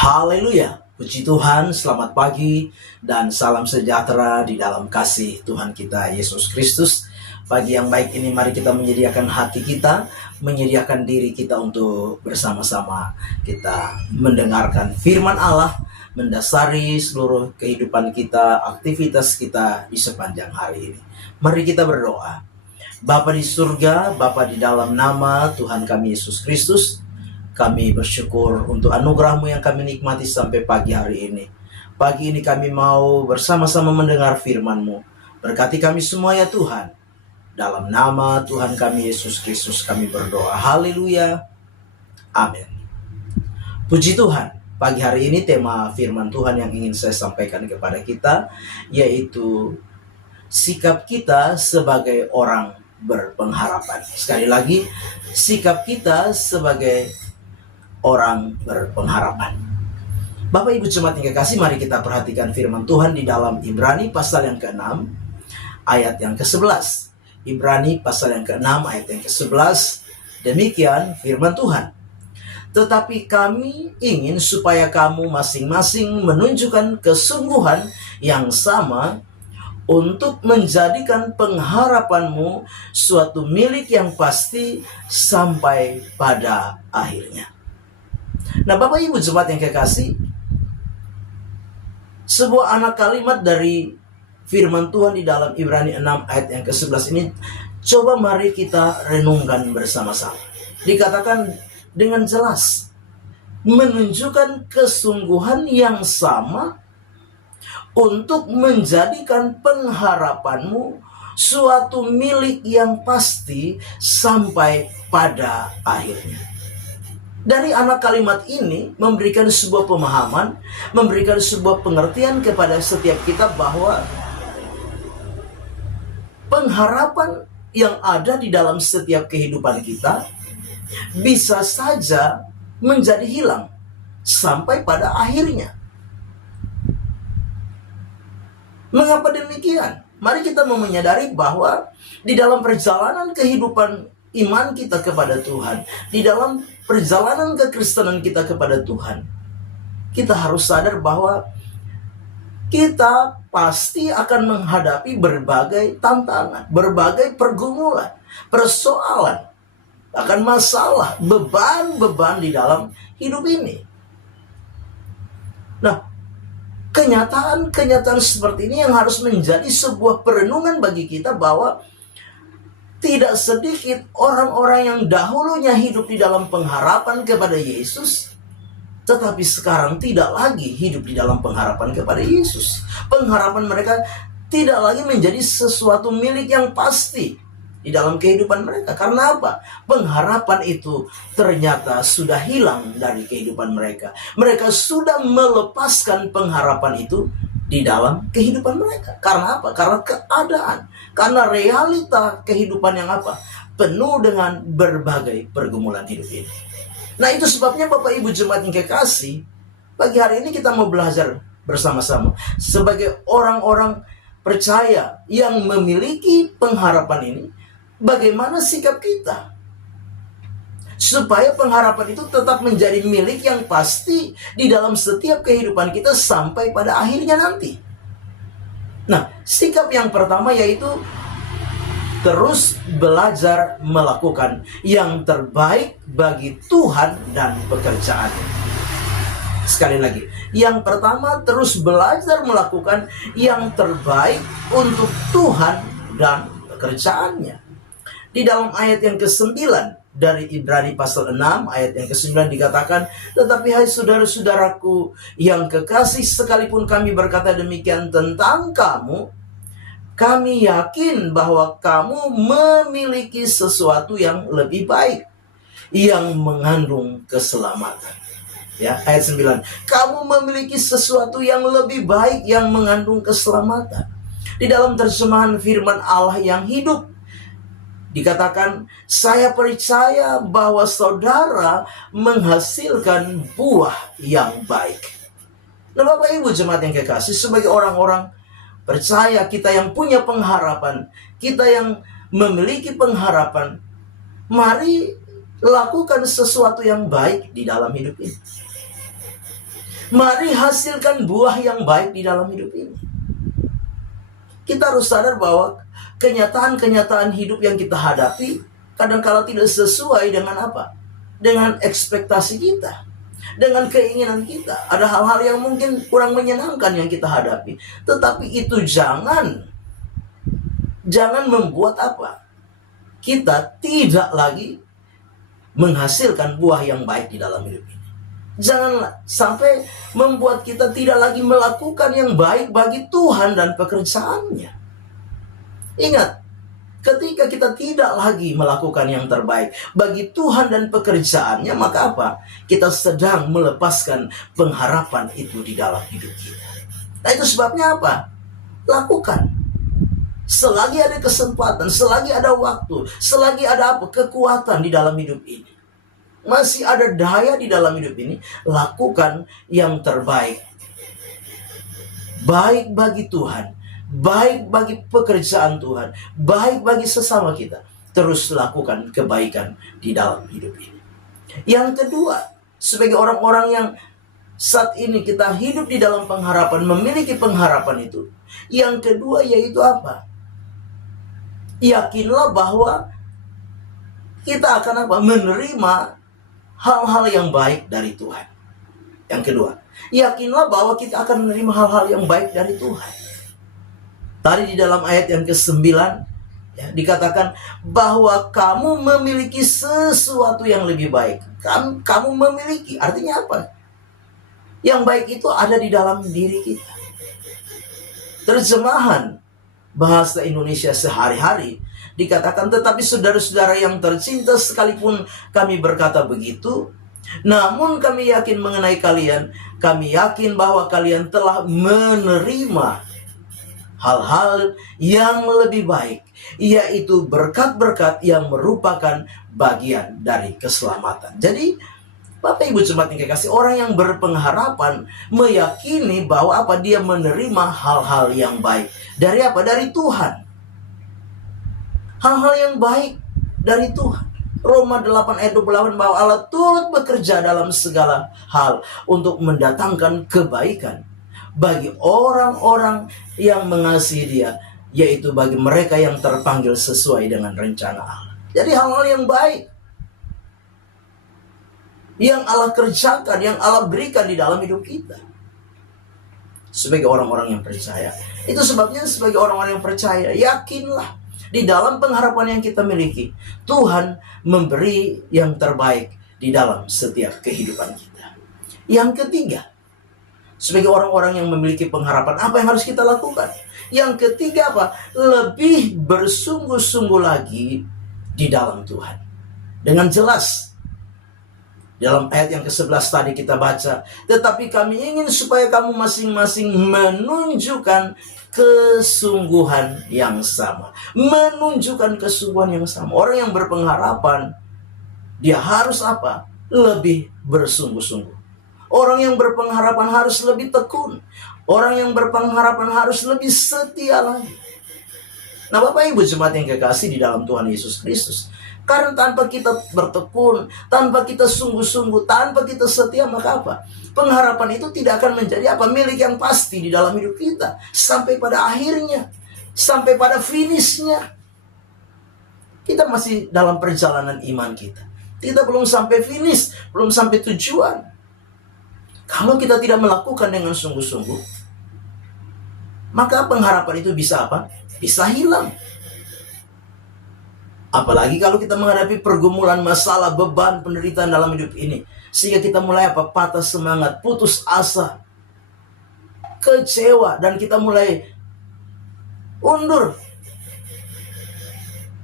Haleluya, puji Tuhan, selamat pagi dan salam sejahtera di dalam kasih Tuhan kita Yesus Kristus. Pagi yang baik ini mari kita menyediakan hati kita, menyediakan diri kita untuk bersama-sama kita mendengarkan firman Allah, mendasari seluruh kehidupan kita, aktivitas kita di sepanjang hari ini. Mari kita berdoa. Bapa di surga, Bapa di dalam nama Tuhan kami Yesus Kristus, kami bersyukur untuk anugerah-Mu yang kami nikmati sampai pagi hari ini. Pagi ini kami mau bersama-sama mendengar firman-Mu. Berkati kami semua ya Tuhan. Dalam nama Tuhan kami Yesus Kristus kami berdoa. Haleluya. Amin. Puji Tuhan. Pagi hari ini tema firman Tuhan yang ingin saya sampaikan kepada kita, yaitu sikap kita sebagai orang berpengharapan. Sekali lagi, sikap kita sebagai orang berpengharapan. Bapak Ibu jemaat yang kekasih, mari kita perhatikan firman Tuhan di dalam Ibrani pasal yang ke-6 ayat yang ke-11. Ibrani pasal yang ke-6 ayat yang ke-11. Demikian firman Tuhan. Tetapi kami ingin supaya kamu masing-masing menunjukkan kesungguhan yang sama untuk menjadikan pengharapanmu suatu milik yang pasti sampai pada akhirnya. Nah, Bapak Ibu jemaat yang kekasih, sebuah anak kalimat dari firman Tuhan di dalam Ibrani 6 ayat yang ke-11 ini, coba mari kita renungkan bersama-sama. Dikatakan dengan jelas, menunjukkan kesungguhan yang sama untuk menjadikan pengharapanmu suatu milik yang pasti sampai pada akhirnya. Dari anak kalimat ini memberikan sebuah pemahaman, memberikan sebuah pengertian kepada setiap kita bahwa pengharapan yang ada di dalam setiap kehidupan kita bisa saja menjadi hilang sampai pada akhirnya. Mengapa demikian? Mari kita menyadari bahwa di dalam perjalanan kehidupan iman kita kepada Tuhan, di dalam perjalanan kekristenan kita kepada Tuhan, kita harus sadar bahwa kita pasti akan menghadapi berbagai tantangan, berbagai pergumulan, persoalan, bahkan masalah, beban-beban di dalam hidup ini. Nah, kenyataan-kenyataan seperti ini yang harus menjadi sebuah perenungan bagi kita bahwa tidak sedikit orang-orang yang dahulunya hidup di dalam pengharapan kepada Yesus, tetapi sekarang tidak lagi hidup di dalam pengharapan kepada Yesus. Pengharapan mereka tidak lagi menjadi sesuatu milik yang pasti di dalam kehidupan mereka. Karena apa? Pengharapan itu ternyata sudah hilang dari kehidupan mereka. Mereka sudah melepaskan pengharapan itu di dalam kehidupan mereka. Karena apa? Karena keadaan, karena realita kehidupan yang apa? Penuh dengan berbagai pergumulan hidup ini. Nah, itu sebabnya Bapak Ibu jemaat yang kekasih, pagi hari ini kita mau belajar bersama-sama sebagai orang-orang percaya yang memiliki pengharapan ini, bagaimana sikap kita supaya pengharapan itu tetap menjadi milik yang pasti di dalam setiap kehidupan kita sampai pada akhirnya nanti. Nah, sikap yang pertama yaitu terus belajar melakukan yang terbaik bagi Tuhan dan pekerjaannya. Sekali lagi, yang pertama terus belajar melakukan yang terbaik untuk Tuhan dan pekerjaannya. Di dalam ayat yang ke-9 dari Ibrani pasal 6 ayat yang ke-9 dikatakan, tetapi hai saudara-saudaraku yang kekasih, sekalipun kami berkata demikian tentang kamu, kami yakin bahwa kamu memiliki sesuatu yang lebih baik, yang mengandung keselamatan. Ya, ayat 9. Kamu memiliki sesuatu yang lebih baik yang mengandung keselamatan. Di dalam terjemahan firman Allah yang hidup dikatakan, saya percaya bahwa saudara menghasilkan buah yang baik. Nah, Bapak Ibu jemaat yang kekasih, sebagai orang-orang percaya, kita yang punya pengharapan, kita yang memiliki pengharapan, mari lakukan sesuatu yang baik di dalam hidup ini. Mari hasilkan buah yang baik di dalam hidup ini. Kita harus sadar bahwa kenyataan-kenyataan hidup yang kita hadapi kadang-kala tidak sesuai dengan apa? Dengan ekspektasi kita, dengan keinginan kita. Ada hal-hal yang mungkin kurang menyenangkan yang kita hadapi. Tetapi itu jangan membuat apa? Kita tidak lagi menghasilkan buah yang baik di dalam hidup ini. Janganlah sampai membuat kita tidak lagi melakukan yang baik bagi Tuhan dan pekerjaannya. Ingat, ketika kita tidak lagi melakukan yang terbaik bagi Tuhan dan pekerjaannya, maka apa? Kita sedang melepaskan pengharapan itu di dalam hidup kita. Nah, itu sebabnya apa? Lakukan. Selagi ada kesempatan, selagi ada waktu, selagi ada apa? Kekuatan di dalam hidup ini. Masih ada daya di dalam hidup ini, lakukan yang terbaik. Baik bagi Tuhan, baik bagi pekerjaan Tuhan, baik bagi sesama kita. Terus lakukan kebaikan di dalam hidup ini. Yang kedua, sebagai orang-orang yang saat ini kita hidup di dalam pengharapan, memiliki pengharapan itu. Yang kedua yaitu apa? Yakinlah bahwa kita akan apa? Menerima hal-hal yang baik dari Tuhan. Yang kedua, yakinlah bahwa kita akan menerima hal-hal yang baik dari Tuhan. Tadi di dalam ayat yang ke-9 ya, dikatakan bahwa kamu memiliki sesuatu yang lebih baik. Kamu memiliki, artinya apa? Yang baik itu ada di dalam diri kita. Terjemahan bahasa Indonesia sehari-hari dikatakan, tetapi saudara-saudara yang tercinta, sekalipun kami berkata begitu, namun kami yakin mengenai kalian, kami yakin bahwa kalian telah menerima hal-hal yang lebih baik, yaitu berkat-berkat yang merupakan bagian dari keselamatan. Jadi, Bapak Ibu jemaat yang kekasih, orang yang berpengharapan meyakini bahwa apa? Dia menerima hal-hal yang baik. Dari apa? Dari Tuhan. Hal-hal yang baik dari Tuhan. Roma 8 ayat 28 bahwa Allah turut bekerja dalam segala hal untuk mendatangkan kebaikan bagi orang-orang yang mengasihi Dia, yaitu bagi mereka yang terpanggil sesuai dengan rencana Allah. Jadi hal-hal yang baik yang Allah kerjakan, yang Allah berikan di dalam hidup kita sebagai orang-orang yang percaya. Itu sebabnya sebagai orang-orang yang percaya, yakinlah di dalam pengharapan yang kita miliki, Tuhan memberi yang terbaik di dalam setiap kehidupan kita. Yang ketiga, sebagai orang-orang yang memiliki pengharapan, apa yang harus kita lakukan? Yang ketiga apa? Lebih bersungguh-sungguh lagi di dalam Tuhan. Dengan jelas, dalam ayat yang ke-11 tadi kita baca, tetapi kami ingin supaya kamu masing-masing menunjukkan kesungguhan yang sama. Menunjukkan kesungguhan yang sama. Orang yang berpengharapan, dia harus apa? Lebih bersungguh-sungguh. Orang yang berpengharapan harus lebih tekun. Orang yang berpengharapan harus lebih setia lagi. Nah, Bapak Ibu jemaat yang kekasih di dalam Tuhan Yesus Kristus, karena tanpa kita bertekun, tanpa kita sungguh-sungguh, tanpa kita setia, maka apa? Pengharapan itu tidak akan menjadi apa? Milik yang pasti di dalam hidup kita. Sampai pada akhirnya, sampai pada finishnya. Kita masih dalam perjalanan iman kita. Kita belum sampai finish, belum sampai tujuan. Kalau kita tidak melakukan dengan sungguh-sungguh, maka pengharapan itu bisa apa? Bisa hilang. Apalagi kalau kita menghadapi pergumulan, masalah, beban, penderitaan dalam hidup ini, sehingga kita mulai apa? Patah semangat, putus asa, kecewa, dan kita mulai undur.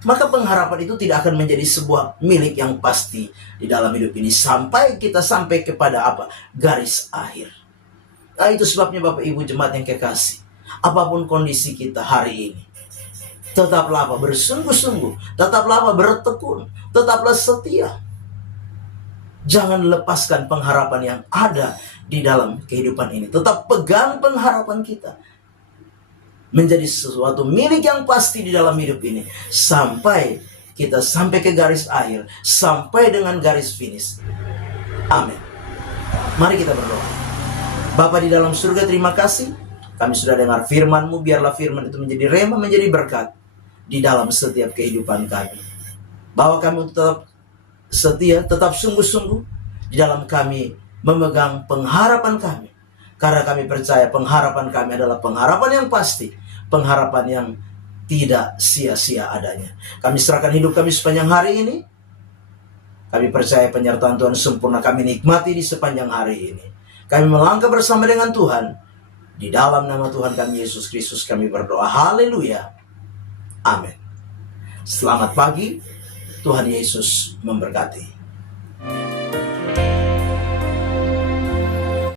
Maka pengharapan itu tidak akan menjadi sebuah milik yang pasti di dalam hidup ini sampai kita sampai kepada apa? Garis akhir. Nah, itu sebabnya Bapak Ibu jemaat yang kekasih, apapun kondisi kita hari ini, tetaplah apa? Bersungguh-sungguh, tetaplah apa? Bertekun, tetaplah setia. Jangan lepaskan pengharapan yang ada di dalam kehidupan ini. Tetap pegang pengharapan kita menjadi sesuatu milik yang pasti di dalam hidup ini sampai kita sampai ke garis akhir, sampai dengan garis finish. Amin. Mari kita berdoa. Bapa di dalam surga, terima kasih. Kami sudah dengar firman-Mu, biarlah firman itu menjadi rema, menjadi berkat di dalam setiap kehidupan kami. Bawa kami untuk tetap setia, tetap sungguh-sungguh di dalam kami memegang pengharapan kami. Karena kami percaya pengharapan kami adalah pengharapan yang pasti, pengharapan yang tidak sia-sia adanya. Kami serahkan hidup kami sepanjang hari ini. Kami percaya penyertaan Tuhan sempurna kami nikmati di sepanjang hari ini. Kami melangkah bersama dengan Tuhan. Di dalam nama Tuhan kami Yesus Kristus kami berdoa. Haleluya. Amin. Selamat pagi. Tuhan Yesus memberkati.